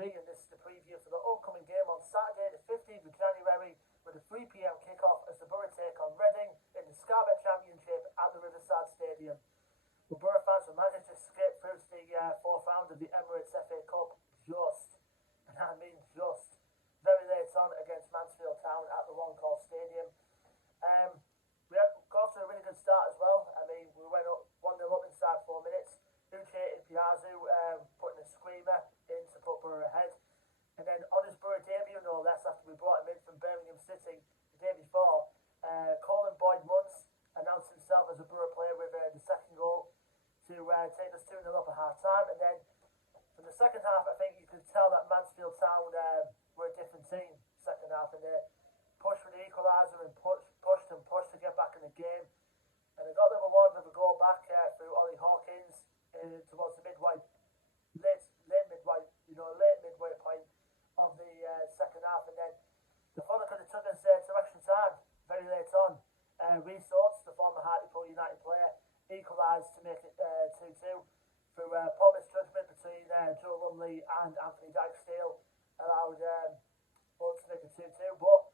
TV, and this is the preview for the upcoming game on Saturday the 15th of January with a 3 p.m. kick-off as the Boro take on Reading in the Scarbet Championship at the Riverside Stadium. Well, Boro fans will manage to skip through to the fourth round of the Emirates FA Cup just, and I mean just, very late on against Mansfield Town at the One Call Stadium. We got off to a really good start as well. I mean, we went up 1-0 up inside 4 minutes. Uche Piazzu putting a screamer in to put Boro ahead. And then on his Boro debut, no less, after we brought him in from Birmingham City the day before, Colin Boyd-Munce announced himself as a Boro player with the second goal to take us 2-0 up at half-time. And then from the second half, I think you could tell that Mansfield Town were a different team second half, and they pushed for the equaliser and pushed to get back in the game. And they got the reward with a goal back through Ollie Hawkins towards the late midway point of the second half. And then the further could have took us to extra time very late on. Reece Oates, the former Hartlepool United player, equalised to make it 2-2 through poor misjudgment between Joe Lumley and Anthony Dyke-Steele, allowed Oates to make it 2-2. But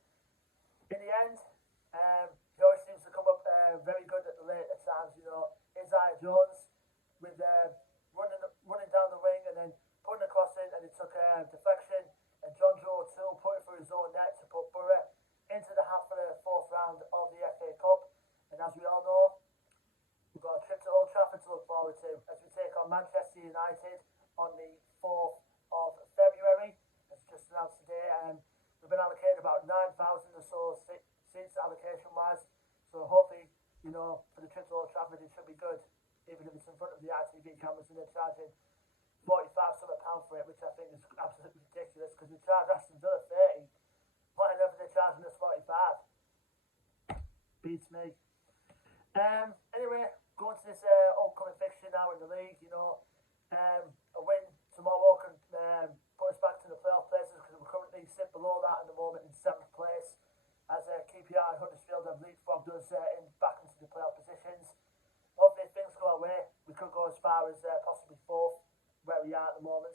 in the end, he always seems to come up very good at the later times. You know, Isaiah Jones with running down the wing and then putting a cross in, and it took a deflection, and John Joe O'Toole put it through his own net to put Boro into the hat for the fourth round of the FA Cup. And as we all know, we've got a trip to Old Trafford to look forward to as we take on Manchester United on the 4th of February. It's just announced today, and we've been allocated about 9,000 or so seats allocation-wise. So hopefully, you know, for the trip to Old Trafford, it should be good, even if it's in front of the ITV cameras and they're charging £45 for it, which I think is absolutely ridiculous, because they charge Aston Villa 30. Why on earth are they charging us 45? Beats me. Anyway, going to this upcoming fixture now in the league, you know, a win tomorrow can put us back to the playoff places, because we currently sit below that at the moment in 7th place, as QPR and Huddersfield have leapfrogged us back into the playoff positions. Hopefully, if things go our way, we could go as far as possibly 4th, where we are at the moment.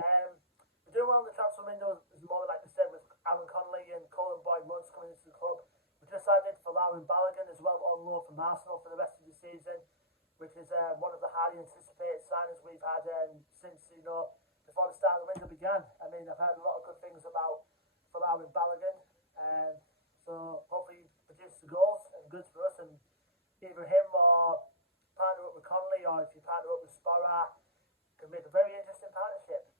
We're doing well in the transfer window at the moment, like I said, with Aaron Connolly and Colin Boyd-Munce coming into the club. We just added Folarin Balogun as well on loan from Arsenal for the rest of the season, which is one of the highly anticipated signings we've had since, you know, before the start of the window began. I mean, I've heard a lot of good things about Folarin Balogun, so hopefully he produces the goals and goods for us, and either him or partner up with Connolly, or if you partner up with Sporra, can make a very interesting partnership.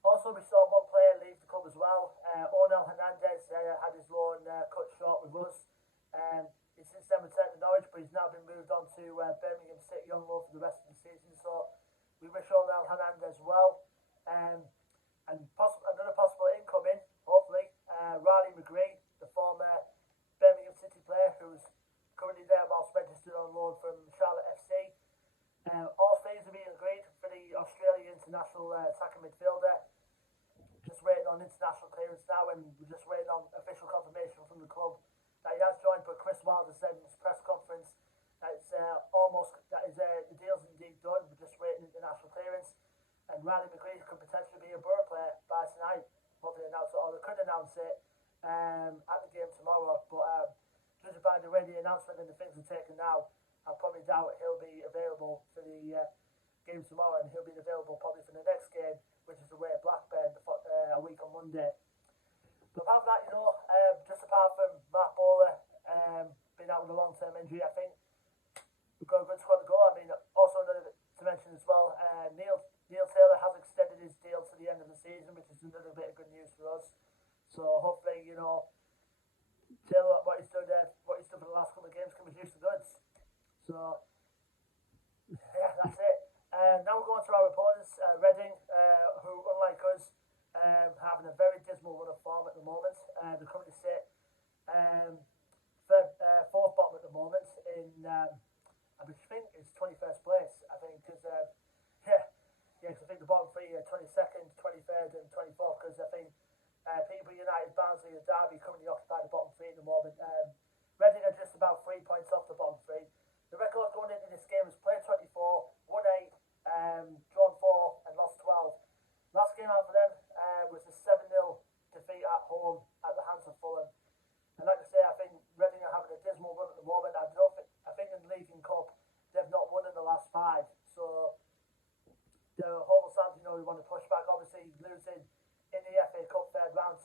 Also, we saw one player leave the club as well. Onel Hernandez had his loan cut short with us. He's since then returned to Norwich, but he's now been moved on to Birmingham City on loan for the rest of the season. So we wish Onel Hernandez well. And another possible incoming, hopefully, Riley McGree, the former Birmingham City player who's currently there whilst registered on loan from Charlotte FC. All fees are being agreed for the Australian international attacking midfielder. Just waiting on international clearance now, and we're just waiting on official confirmation from the club that he has joined. But Chris Wilder said in his press conference that it's the deal's indeed done. We're just waiting international clearance, and Riley McGree could potentially be a Boro player by tonight. Hopefully announce it, or they could announce it at the game tomorrow. But judging by the way the announcement and the things are taken now, I probably doubt he'll be available for the game tomorrow, and he'll be available probably for the next game, which is away at Blackburn a week on Monday. But apart from that, you know, just apart from Matt Bowler being out with a long-term injury, I think we've got a good squad to go. I mean, also another to mention as well, Neil Taylor has extended his deal to the end of the season, which is another bit of good news for us. So hopefully, you know, Taylor, what he's done for the last couple of games can reduce the goods. So, yeah, that's it. Now we're going to our opponents, Reading, who, unlike us, having a very dismal run of form at the moment. They currently sit fourth bottom at the moment in, I think it's 21st place, I think, because, because I think the bottom three are 22nd, 23rd and 24th, because I think Peterborough United, Barnsley and Derby currently occupy the bottom three at the moment. Reading are just about 3 points off the bottom three. The record going into this game is played 24, won 8, drawn 4 and lost 12.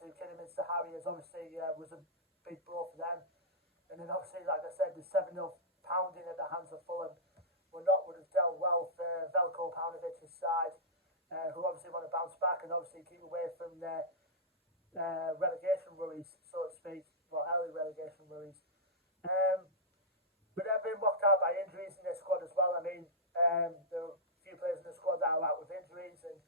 to Kidderminster Harriers obviously was a big blow for them. And then obviously, like I said, the 7-0 pounding at the hands of Fulham would have dealt well for Veljko Paunovic's side, who obviously want to bounce back and obviously keep away from their relegation worries, so to speak, well, early relegation worries. But they've been knocked out by injuries in their squad as well. I mean, there are a few players in the squad that are out with injuries, and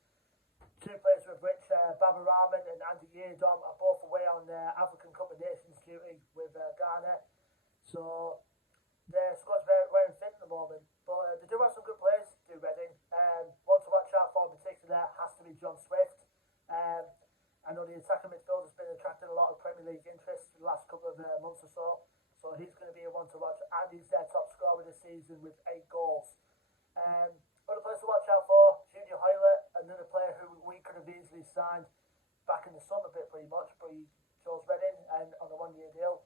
two players with which Babarahman and Andy Yedom are both away on African Cup of Nations duty with Ghana. So their squad's very fit at the moment. But they do have some good players, do Reading. One to watch out for in particular has to be John Swift. I know the attacking midfield has been attracting a lot of Premier League interest in the last couple of months or so. So he's going to be a one to watch, and he's their top scorer this season with 8 goals. Other players to watch out for, Junior Hoylett, another player who we could have easily signed back in the summer bit pretty much, but he chose Reading and on a 1-year deal.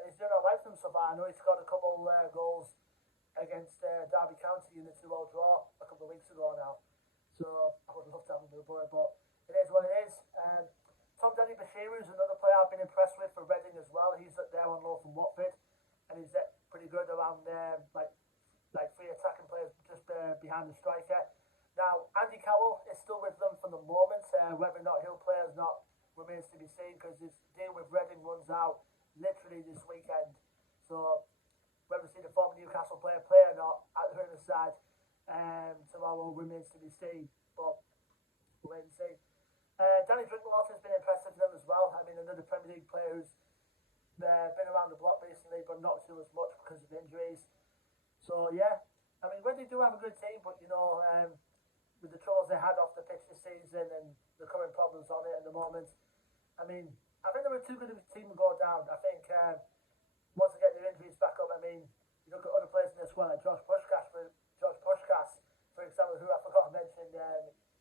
And he's doing alright for them so far. I know he scored a couple goals against Derby County in the 2-0 draw a couple of weeks ago now. So I would love to have him in the boy, but it is what it is. Tom Denny Bashiru is another player I've been impressed with for Reading as well. He's there on loan from Watford, and he's pretty good around like 3 attacking players just behind the striker. Now, Andy Cowell is still with them for the moment. Whether or not he'll play or not remains to be seen, because his deal with Reading runs out literally this weekend. So whether we see the former Newcastle player play or not at the Riverside tomorrow remains to be seen. But we'll wait and see. Danny Drinkwater's been impressive for them as well. I mean, another Premier League player who's been around the block recently, but not too as much because of injuries. So yeah, I mean, Reading do have a good team, but you know, with the troubles they had off the pitch this season and the current problems on it at the moment, I mean, I think they were too good of a team to go down. I think once they get their injuries back up, I mean, you look at other players in this squad like Josh Pushkas, for example, who I forgot to mention.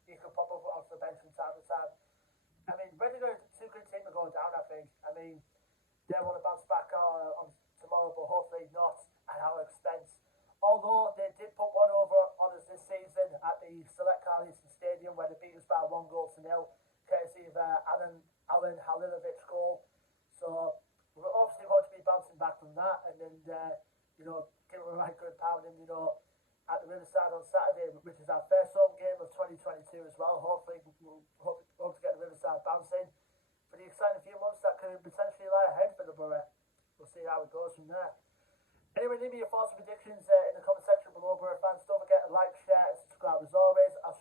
He could pop up off the bench from time to time. I mean, Reading are too good a team to go down, I think. I mean, they want to bounce back on tomorrow, but hopefully not at our expense. Although they did put one over on us this season at the Select Carlisle Stadium, where they beat us by 1-0, courtesy of Alan Halilovic's goal. So we're obviously going to be bouncing back from that, and then you know, give them a right good pounding, you know, at the Riverside on Saturday, which is our first home game of 2022 as well. Hopefully, we'll hope to get the Riverside bouncing for the exciting few months that could potentially lie ahead for the Borough. We'll see how it goes from there. Anyway, leave me your thoughts and predictions in the comment section below, Borough fans. Don't forget to like, share, and subscribe as always. Our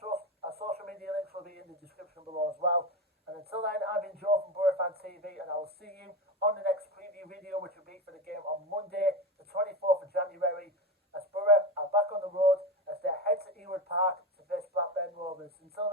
social media links will be in the description below as well. And until then, I've been Joe from Boro Fan TV, and I will see you on the next preview video, which will be for the game on Monday, the 24th of January, as Borough are back on the road as they head to Ewood Park to face Blackburn Rovers. Until